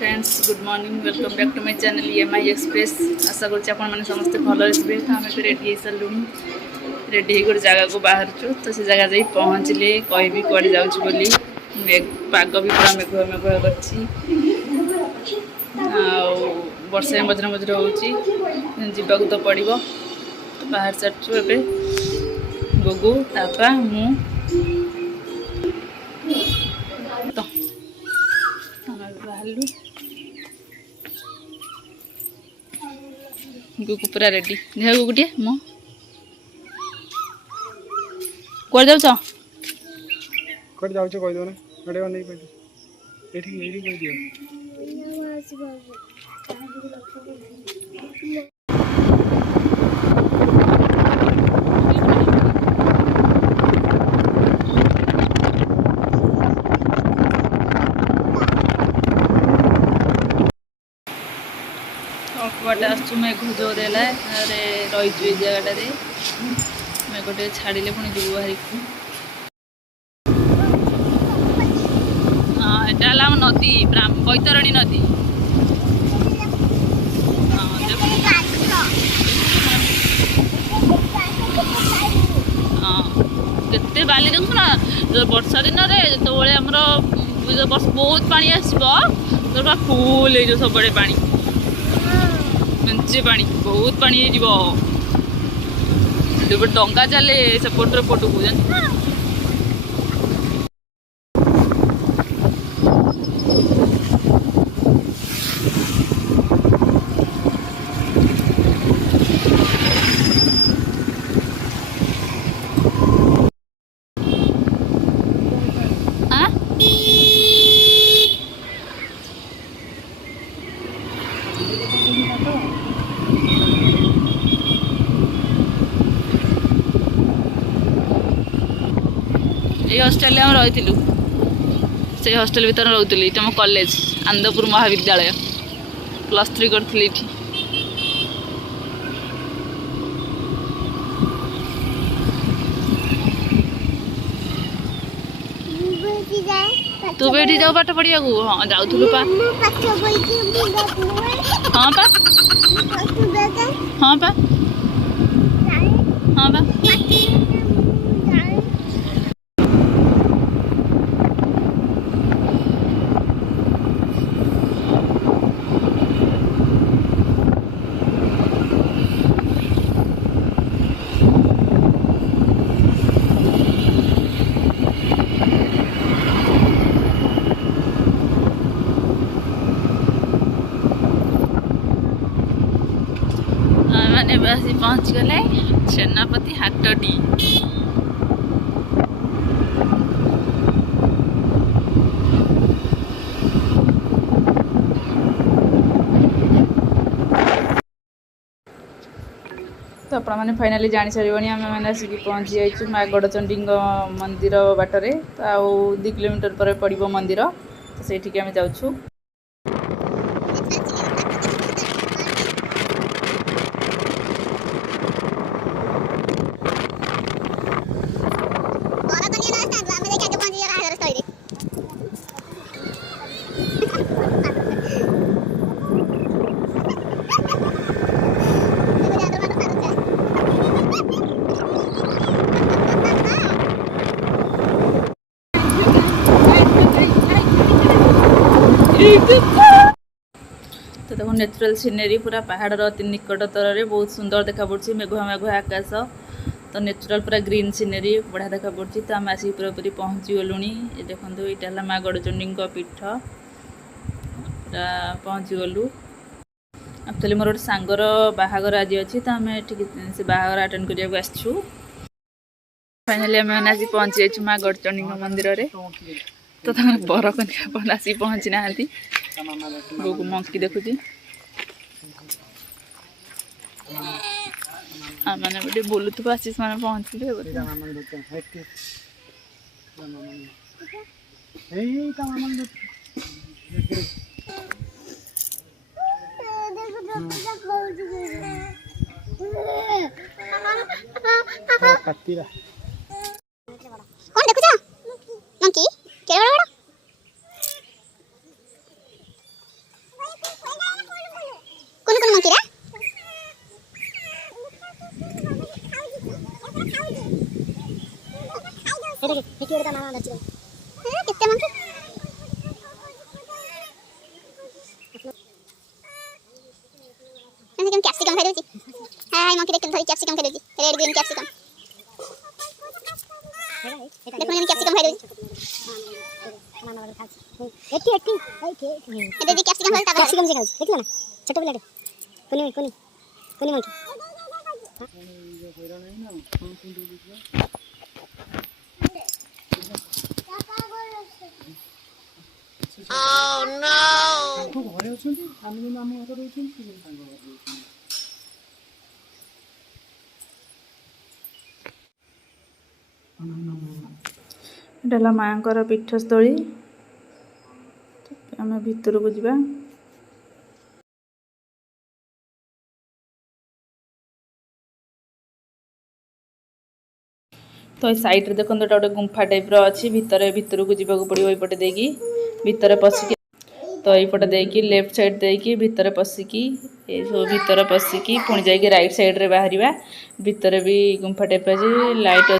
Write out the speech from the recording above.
Friends good morning welcome back to my channel EMI Express. आशा करुँच आपने समस्ते भल थे। तो आम तो रेडी हो सारूँ रेडी गोटे जगह को बाहर तो से जगह जा पहुँचले कहि कड़े जाऊँ बोली पाग भी पूरा मेघुआ मेघुआ कर वर्षा मझे मझे होगा तो पड़ो। तो बाहर सारू ए गोगू तापा मु बाहर गुगु पूरा रेडी देह गुगुटे मो कौन जाऊ कट जाऊ कह दो ना नहीं कह दियो बाटे आसु मेघ जोर है रही जगह मेघ टे छाड़े पुणी जीव बाहर हाँ यहाँ नदी बैतरणी नदी हाँ केते बाली देखु ना जो वर्षा दिन में जो आमर बहुत पानी आसो फुल हो सब पानी मेंचे पानी बहुत पानी हो डंगा चले सेपटर पटू जान ये हॉस्टेल हम रही से हॉस्टेल भीतर रोली तुम कॉलेज आनंदपुर महाविद्यालय +3 करी तू भी जाऊ पाठ पढ़िया को हाँ जाऊलु पा हाँ पा हाँ पा हाँ पा मैंने बस पहुँच गले सेनापति हाटटी तो आपने फाइनाली जानी सारे आम मैंने आसिक पहुँची जाइए माँ गड़चंडी मंदिर बाटरे तो आउ 2 किलोमीटर पर पड़ो मंदिर तो से आम जाऊँ तो देखो नेचुरल सीनेरी पूरा पहाड़ अति निकटतर बहुत सुंदर देखा पड़ी मेघुआ मेघुआ आकाश तो नेचुरल पूरा ग्रीन सीनेरी बढ़िया देखा पड़ी। तो आम आसिक पूरा पहुँची गलु ये देखो यहाँ माँ गड़चंडी पीठ पूरा पहुँची गलु। एक्चुअली मोर गोटे सांगर बाहागर आज अच्छी तो आम से बाहागर अटेंड करने आसचु। फाइनाली आम मैंने आसिक पहुँची जाइए माँ गड़चंडी मंदिर में तो बर कन्या आसिक पहुँची ना गोगु मंकी देखुची मैंने भी बोलुथु आशीष मैंने पहुँचले कैप्सिकम खाई दउची हाय मंकी देख थोड़ी कैप्सिकम खाई दउची रेड ग्रीन कैप्सिकम देखो ये कैप्सिकम खाई दउची ये दीदी कैप्सिकम खाई कैप्सिकम से खाई देखला ना छोट पिलाटे कोनी मंकी Oh no! ଘରେ ଅଛନ୍ତି ଆମେ ଯେମିତି ଆମ ଘରେ ରହୁଛନ୍ତି ସେ ତାଙ୍କ ଘରେ ରହୁଛନ୍ତି। ଏଇଟା ହେଲା ମାଆଙ୍କର ପୀଠସ୍ଥଳୀ। ଆମେ ଭିତରକୁ ଯିବା। ତ ଏଇ ସାଇଡରେ ଦେଖନ୍ତୁ ଏଟା ଗୋଟେ ଗୁମ୍ଫା ଟାଇପର ଅଛି। ଭିତରକୁ ଯିବାକୁ ପଡ଼ିବ ଏଇପଟେ ଦେଇକି ଭିତରେ ପଶିକି ତ ଏଇପଟେ ଦେଇକି ଲେଫ୍ଟ ସାଇଡ୍ ଦେଇକି ଭିତରେ ପଶିକି ଏଇ ସବୁ ଭିତରେ ପଶିକି ପୁଣି ଯାଇକି ରାଇଟ୍ ସାଇଡ୍ରେ ବାହାରିବା। ଭିତରେ ବି ଗୁମ୍ଫା ଟାଇପର ଅଛି ଲାଇଟ୍